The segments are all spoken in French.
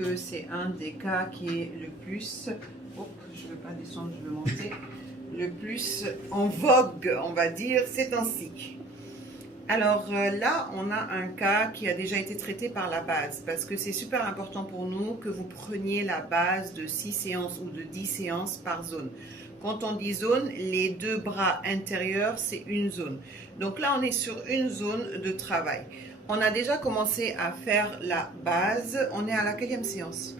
que c'est un des cas qui est le plus, oh, je ne veux pas descendre, je veux monter, le plus en vogue, on va dire, ces temps-ci. Alors là, on a un cas qui a déjà été traité par la base, parce que c'est super important pour nous que vous preniez la base de 6 séances ou de 10 séances par zone. Quand on dit zone, les deux bras intérieurs, c'est une zone. Donc là, on est sur une zone de travail. On a déjà commencé à faire la base. On est à la quatrième séance?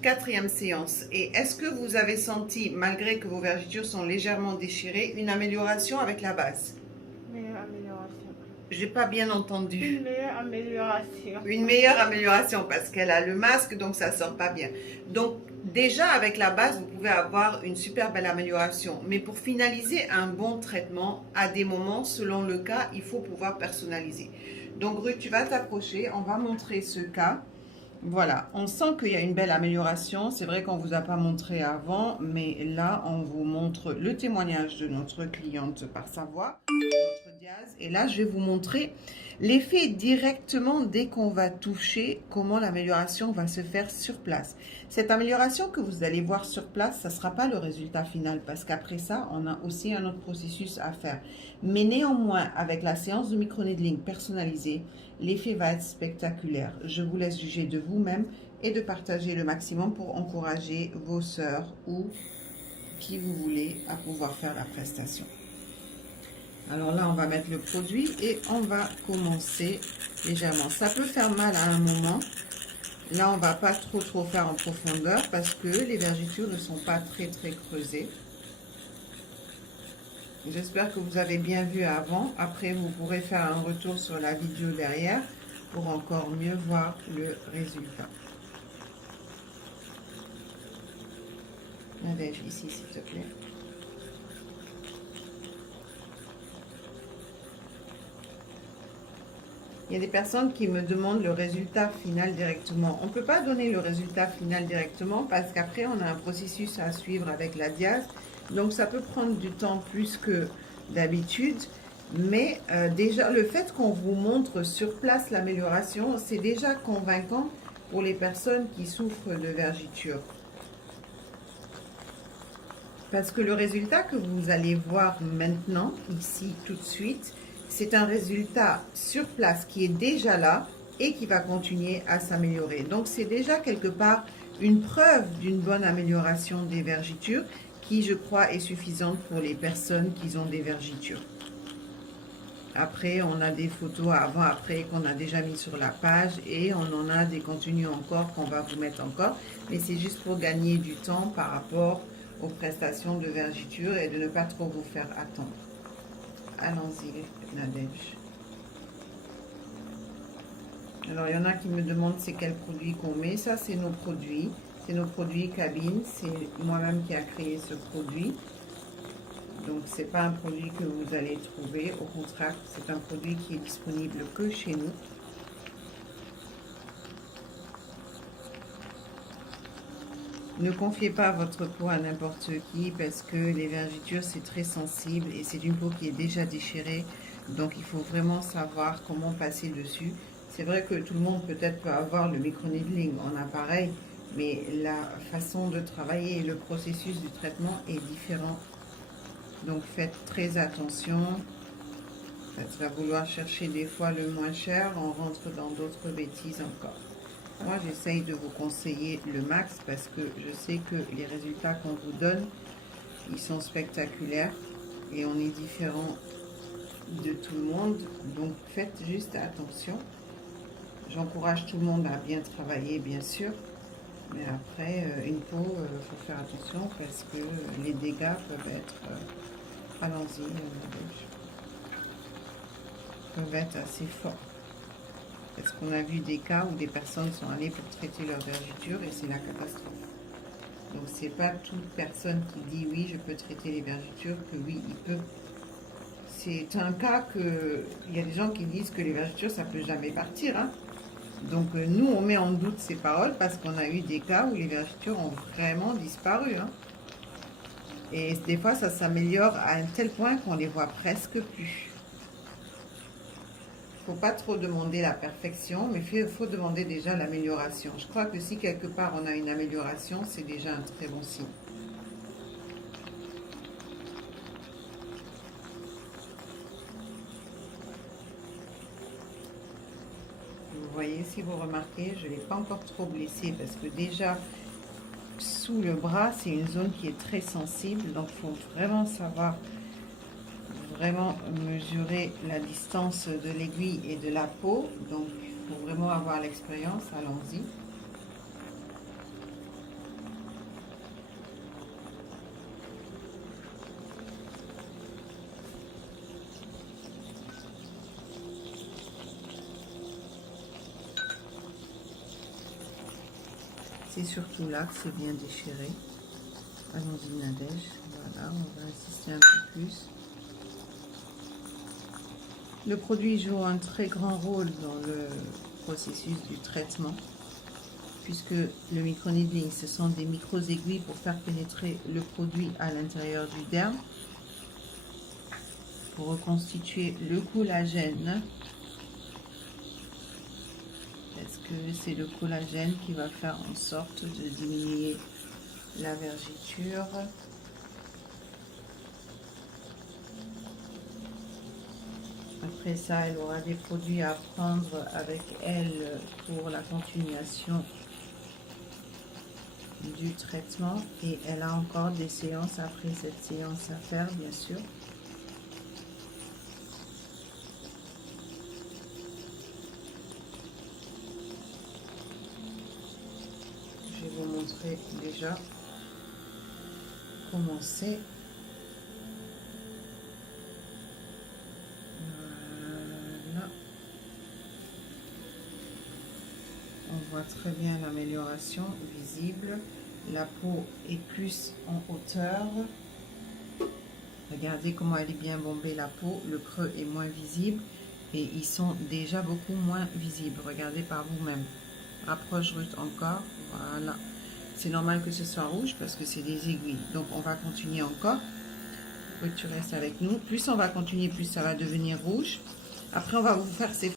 Quatrième séance. Et est-ce que vous avez senti, malgré que vos vergetures sont légèrement déchirées, une amélioration avec la base? Meilleure amélioration. J'ai pas bien entendu. Une meilleure amélioration. Une meilleure amélioration parce qu'elle a le masque, donc ça sort pas bien. Donc déjà avec la base, vous pouvez avoir une super belle amélioration. Mais pour finaliser un bon traitement, à des moments, selon le cas, il faut pouvoir personnaliser. Donc Ruth, tu vas t'approcher, on va montrer ce cas. Voilà, on sent qu'il y a une belle amélioration. C'est vrai qu'on ne vous a pas montré avant, mais là, on vous montre le témoignage de notre cliente par sa voix, notre diaz. Et là, je vais vous montrer l'effet directement dès qu'on va toucher, comment l'amélioration va se faire sur place. Cette amélioration que vous allez voir sur place, ça ne sera pas le résultat final parce qu'après ça, on a aussi un autre processus à faire. Mais néanmoins, avec la séance de microneedling personnalisée, l'effet va être spectaculaire. Je vous laisse juger de vous-même et de partager le maximum pour encourager vos sœurs ou qui vous voulez à pouvoir faire la prestation. Alors là, on va mettre le produit et on va commencer légèrement. Ça peut faire mal à un moment. Là, on ne va pas trop faire en profondeur parce que les vergetures ne sont pas très creusées. J'espère que vous avez bien vu avant. Après, vous pourrez faire un retour sur la vidéo derrière pour encore mieux voir le résultat. Nadège, ici, s'il te plaît. Il y a des personnes qui me demandent le résultat final directement. On ne peut pas donner le résultat final directement parce qu'après, on a un processus à suivre avec la diaz. Donc, ça peut prendre du temps plus que d'habitude. Mais déjà, le fait qu'on vous montre sur place l'amélioration, c'est déjà convaincant pour les personnes qui souffrent de vergetures. Parce que le résultat que vous allez voir maintenant, ici, tout de suite, c'est un résultat sur place qui est déjà là et qui va continuer à s'améliorer. Donc, c'est déjà quelque part une preuve d'une bonne amélioration des vergetures qui, je crois, est suffisante pour les personnes qui ont des vergetures. Après, on a des photos avant-après qu'on a déjà mis sur la page et on en a des contenus encore qu'on va vous mettre encore. Mais c'est juste pour gagner du temps par rapport aux prestations de vergetures et de ne pas trop vous faire attendre. Allons-y, Nadège. Alors, il y en a qui me demandent c'est quel produit qu'on met. Ça, c'est nos produits. C'est nos produits cabine. C'est moi-même qui a créé ce produit. Donc, ce n'est pas un produit que vous allez trouver. Au contraire, c'est un produit qui est disponible que chez nous. Ne confiez pas votre peau à n'importe qui parce que les vergetures, c'est très sensible et c'est une peau qui est déjà déchirée. Donc, il faut vraiment savoir comment passer dessus. C'est vrai que tout le monde peut-être peut avoir le microneedling en appareil, mais la façon de travailler et le processus du traitement est différent. Donc, faites très attention. Peut-être à vouloir chercher des fois le moins cher, on rentre dans d'autres bêtises encore. Moi, j'essaye de vous conseiller le max parce que je sais que les résultats qu'on vous donne, ils sont spectaculaires et on est différent de tout le monde. Donc, faites juste attention. J'encourage tout le monde à bien travailler, bien sûr. Mais après, une peau, il faut faire attention parce que les dégâts peuvent être... allons-y, peuvent être assez forts. Parce qu'on a vu des cas où des personnes sont allées pour traiter leur vergeture et c'est la catastrophe. Donc, c'est pas toute personne qui dit oui, je peux traiter les vergetures que oui, il peut. C'est un cas que il y a des gens qui disent que les vergetures, ça peut jamais partir. Hein. Donc, nous, on met en doute ces paroles parce qu'on a eu des cas où les vergetures ont vraiment disparu. Hein. Et des fois, ça s'améliore à un tel point qu'on les voit presque plus. faut pas trop demander la perfection, mais il faut demander déjà l'amélioration. Je crois que si quelque part on a une amélioration, c'est déjà un très bon signe. Vous voyez, si vous remarquez, je ne l'ai pas encore trop blessé parce que déjà, sous le bras, c'est une zone qui est très sensible. Donc, il faut vraiment savoir, vraiment mesurer la distance de l'aiguille et de la peau. Donc, il faut vraiment avoir l'expérience. Allons-y. C'est surtout là que c'est bien déchiré. Allons-y, Nadège. Voilà, on va insister un peu plus. Le produit joue un très grand rôle dans le processus du traitement, puisque le microneedling, ce sont des micro-aiguilles pour faire pénétrer le produit à l'intérieur du derme, pour reconstituer le collagène. Est-ce que c'est le collagène qui va faire en sorte de diminuer la vergeture? Après ça, elle aura des produits à prendre avec elle pour la continuation du traitement. Et elle a encore des séances après cette séance à faire, bien sûr. Je vais vous montrer déjà comment c'est. On voit très bien l'amélioration visible. La peau est plus en hauteur. Regardez comment elle est bien bombée, la peau. Le creux est moins visible et ils sont déjà beaucoup moins visibles. Regardez par vous-même. Approche Ruth encore. Voilà. C'est normal que ce soit rouge parce que c'est des aiguilles. Donc on va continuer encore. Ruth, tu restes avec nous. Plus on va continuer, plus ça va devenir rouge. Après, on va vous faire ces